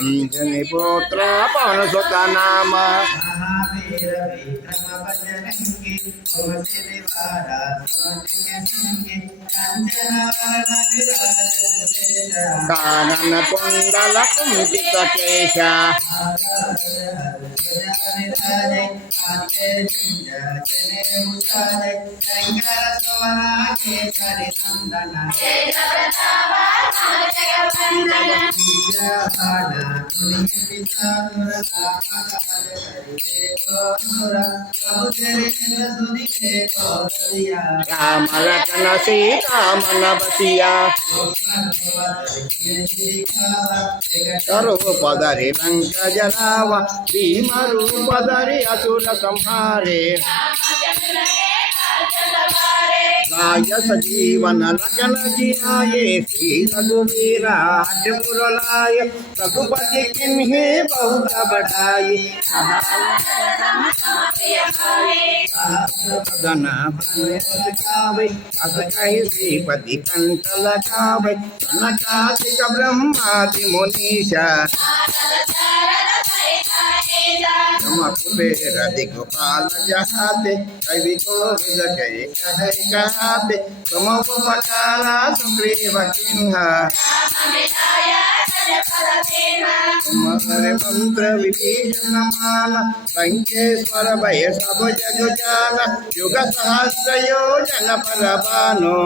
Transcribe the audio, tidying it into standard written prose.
अंजनी पुत्र पवन सुत नाम कानन कुंडल कुंचित केश राम लखन सीता मन बसिया रूप धरि लंक जलावा भीम रूप धरि असुर संहारे राय सजीवन लखन जियाए श्री रघुवीरा पुर लाय रघुपति किन्हीं बहुत बढ़ाई बदना अस कहि श्रीपति कंठ लगावे सनकादिक ब्रह्मादि मुनीषा कुबेर दिगपाल जहाते कवि गोविंद कहे कहते तुम उपकारा सुग्रीव किन्ह तुम्हारे मंत्र विभीषण माला लंकेश्वर भय सब जग जाना युग सहस्र योजन पर भानु